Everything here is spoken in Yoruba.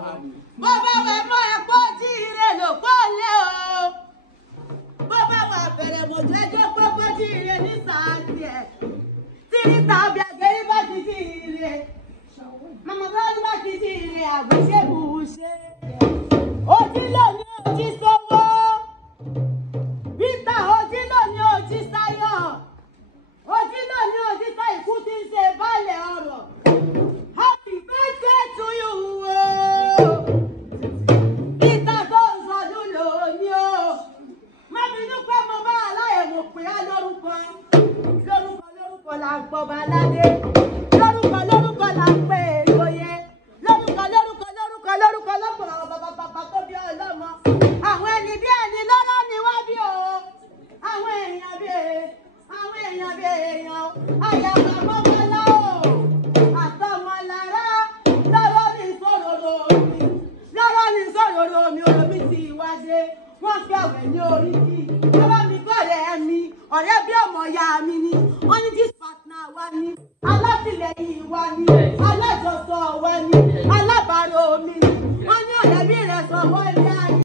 Bọ́bá wẹ̀ mọ́ ẹ̀kọ́ jíire lò pọ́lẹ́ o. Bọ́bá wà bẹ̀rẹ̀ mọ̀jú ẹjọ́ gbogbo jíire ní sáàtì ẹ̀. Tíríta ọbẹ̀ àgẹ́rí bá ti jíire. Màmá bọ́lá bá ti jíire àbùṣebùṣe. Ojí lóní ojí sówó. Bíta ojí lóní ojí sáyọ̀. Ojí lóní ojí sá ìkú tí ń ṣe bálẹ̀ ọ̀rọ̀. Happy birthday to you. Ìta tó ń sọdún lónìí o. Má bínú pé mo bá aláyẹ̀ mo pè á lórúkọ. Lórúkọ là ń pọ̀ Bàládé. Lórúkọ là ń pè é lóye. Lórúkọ lọ́pọ̀ bàbá tó bí ọlọ́mọ. Àwọn ẹni bí ẹni lọ́rọ́ ni wọ́n bí o. Àwọn èèyàn bí èèyàn. Àyàwó àmọ́mọ́lá o. Àtọmọlára lọ́rọ́ ní sọ̀rọ̀ mi ọ̀rọ̀ mi ti wáṣẹ. Wọ́n fi àwẹ̀ ní orí kí. Lọ́wọ́ mi kọ̀rẹ́ mi, ọ̀rẹ́ bí ọmọ ya mi ni. Wọ́n ní this partner wa ni. Alátìlẹyìn wa ni. Alájọsọ wa ni. Alábàárò mi ni. Wọ́n ní ọ̀rẹ́ bí rẹ̀ sọ̀wọ́ ilé